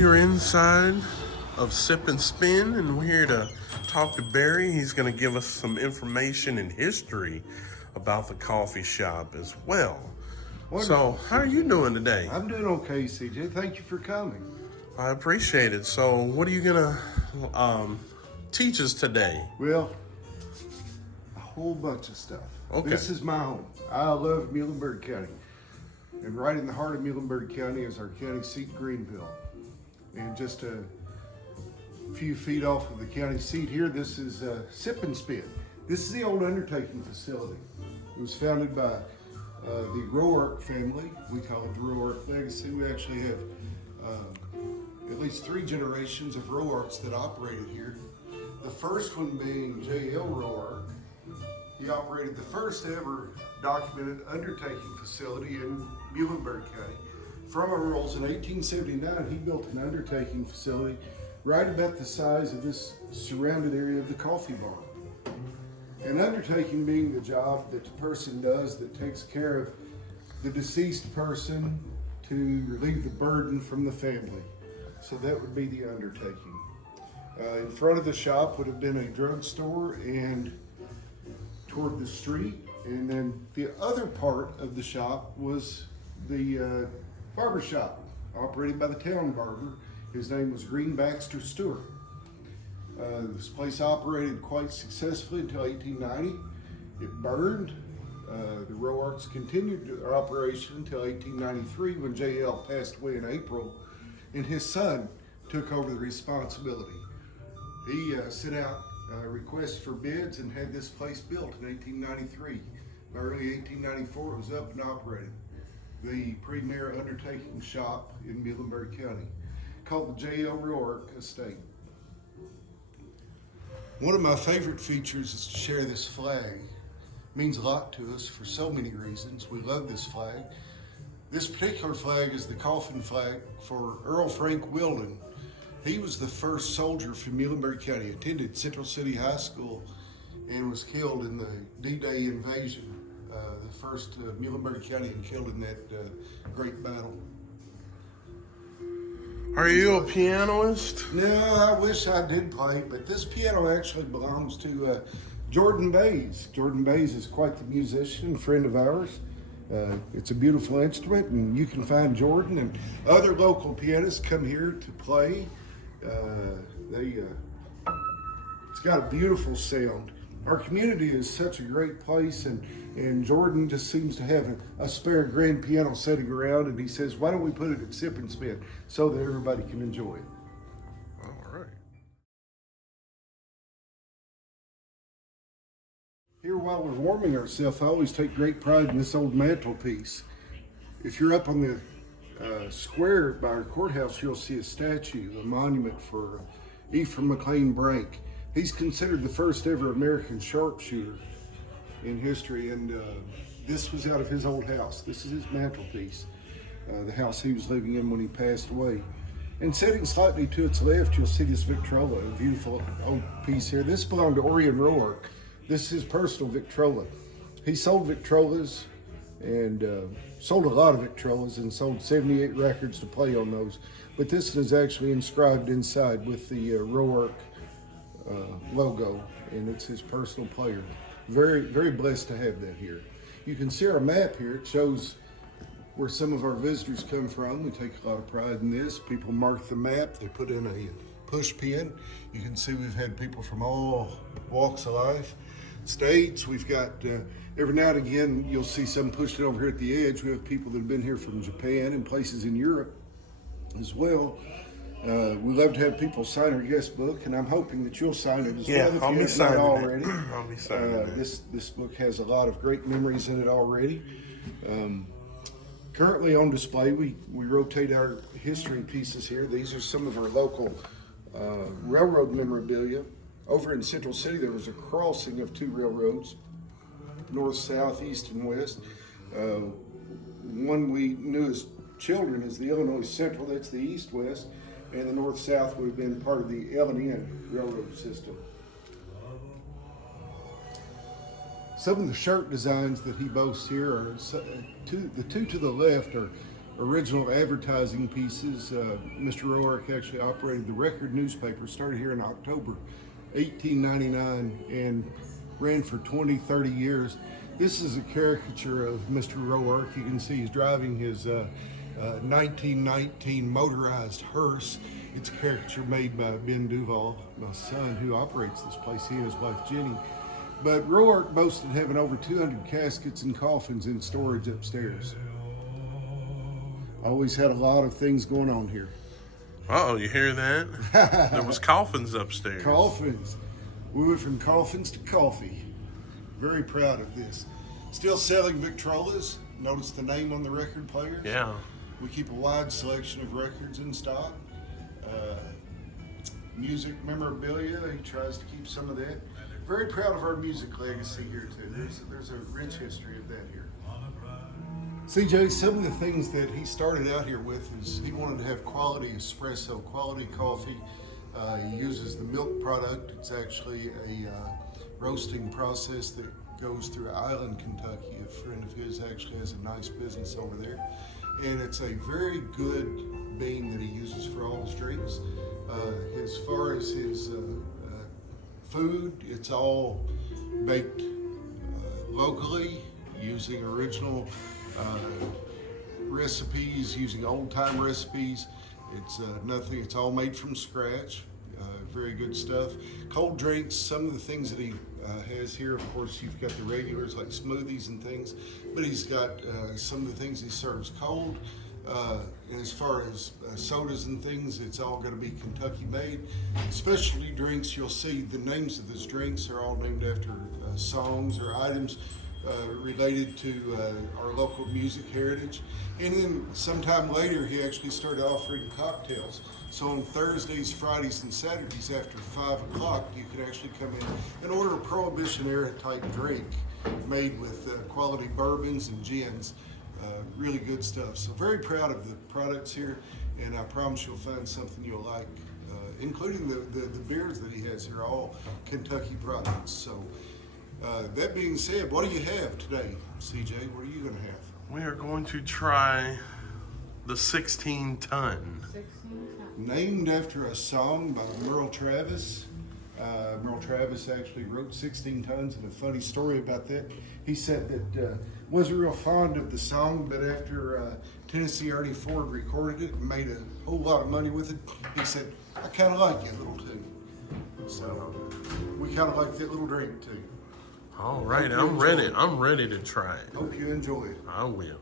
We are inside of Sip and Spin, and we're here to talk to Barry. He's going to give us some information and history about the coffee shop as well. Wonderful. So, how are you doing today? I'm doing okay, CJ. Thank you for coming. I appreciate it. So, what are you going to teach us today? Well, a whole bunch of stuff. Okay. This is my home. I love Muhlenberg County. And right in the heart of Muhlenberg County is our county seat, Greenville. And just a few feet off of the county seat here, this is Sip&Spin. This is the old undertaking facility. It was founded by the Roark family. We call it the Roark legacy. We actually have at least 3 generations of Roarks that operated here. The first one being J.L. Roark. He operated the first ever documented undertaking facility in Muhlenberg County. From our rolls in 1879, he built an undertaking facility right about the size of this surrounded area of the coffee barn. An undertaking being the job that the person does that takes care of the deceased person to relieve the burden from the family. So that would be the undertaking. In front of the shop would have been a drugstore and toward the street, and then the other part of the shop was the barber shop operated by the town barber. His name was Green Baxter Stewart. This place operated quite successfully until 1890. It burned. The Roarks continued their operation until 1893 when J.L. passed away in April, and his son took over the responsibility. He sent out requests for bids and had this place built in 1893. By early 1894, it was up and operating. The premier undertaking shop in Muhlenberg County, called the J.L. Roark Estate. One of my favorite features is to share this flag. It means a lot to us for so many reasons. We love this flag. This particular flag is the coffin flag for Earl Frank Wilden. He was the first soldier from Muhlenberg County, attended Central City High School, and was killed in the D-Day invasion. The first Muhlenberg County killed in that great battle. Are you a pianist? No, I wish I did play, but this piano actually belongs to Jordan Bays. Jordan Bays is quite the musician, friend of ours. It's a beautiful instrument, and you can find Jordan and other local pianists come here to play. It's got a beautiful sound. Our community is such a great place, and Jordan just seems to have a spare grand piano sitting around, and he says, why don't we put it at Sip and Spin so that everybody can enjoy it. All right. Here while we're warming ourselves, I always take great pride in this old mantelpiece. If you're up on the square by our courthouse, you'll see a statue, a monument for Ephraim McLean Brink. He's considered the first ever American sharpshooter in history, and this was out of his old house. This is his mantelpiece, the house he was living in when he passed away. And sitting slightly to its left, you'll see this Victrola, a beautiful old piece here. This belonged to Orion Roark. This is his personal Victrola. He sold Victrolas and sold a lot of Victrolas and sold 78 records to play on those. But this one is actually inscribed inside with the Roark logo, and it's his personal player. Very, very blessed to have that here. You can see our map here. It shows where some of our visitors come from. We take a lot of pride in this. People mark the map. They put in a push pin. You can see we've had people from all walks of life, states. We've got, every now and again, you'll see some pushed over here at the edge. We have people that have been here from Japan and places in Europe as well. We love to have people sign our guest book, and I'm hoping that you'll sign it as well if I'll you be have not signing already. I'll be signing it. This book has a lot of great memories in it already. Currently on display, we rotate our history pieces here. These are some of our local railroad memorabilia. Over in Central City, there was a crossing of 2 railroads, north, south, east, and west. One we knew as children is the Illinois Central, that's the east-west, and the north-south would have been part of the L&N railroad system. Some of the shirt designs that he boasts here are the two to the left are original advertising pieces. Mr. Roark actually operated the Record newspaper, started here in October 1899 and ran for 20-30 years. This is a caricature of Mr. Roark. You can see he's driving his 1919 motorized hearse. It's a caricature made by Ben Duval, my son, who operates this place, he and his wife Jenny. But Roark boasted having over 200 caskets and coffins in storage upstairs. I always had a lot of things going on here. Uh-oh, you hear that? There was coffins upstairs. Coffins. We went from coffins to coffee. Very proud of this. Still selling Victrolas. Notice the name on the record players. Yeah. We keep a wide selection of records in stock. Music memorabilia, he tries to keep some of that. Very proud of our music legacy here too. There's a rich history of that here. CJ, some of the things that he started out here with is he wanted to have quality espresso, quality coffee. He uses the milk product. It's actually a roasting process that goes through Island, Kentucky. A friend of his actually has a nice business over there. And it's a very good bean that he uses for all his drinks. As far as his food, it's all baked locally using original recipes, using old-time recipes. It's nothing, it's all made from scratch. Very good stuff. Cold drinks, some of the things that he has here, of course, you've got the regulars like smoothies and things, but he's got some of the things he serves cold. And as far as sodas and things, it's all going to be Kentucky made. Specialty drinks, you'll see the names of his drinks are all named after songs or items related to our local music heritage. And then sometime later, he actually started offering cocktails. So on Thursdays, Fridays, and Saturdays after 5 o'clock, you can actually come in and order a Prohibition era type drink made with quality bourbons and gins. Really good stuff. So very proud of the products here, and I promise you'll find something you'll like, including the beers that he has here, all Kentucky products. So that being said, what do you have today, CJ? What are you going to have? We are going to try the 16-ton. Named after a song by Merle Travis. Merle Travis actually wrote 16 Tons, and a funny story about that. He said that wasn't real fond of the song, but after Tennessee Ernie Ford recorded it and made a whole lot of money with it, he said, I kind of like that little tune. So we kind of like that little drink too. All right, I'm ready. I'm ready to try it. Hope you enjoy it. I will.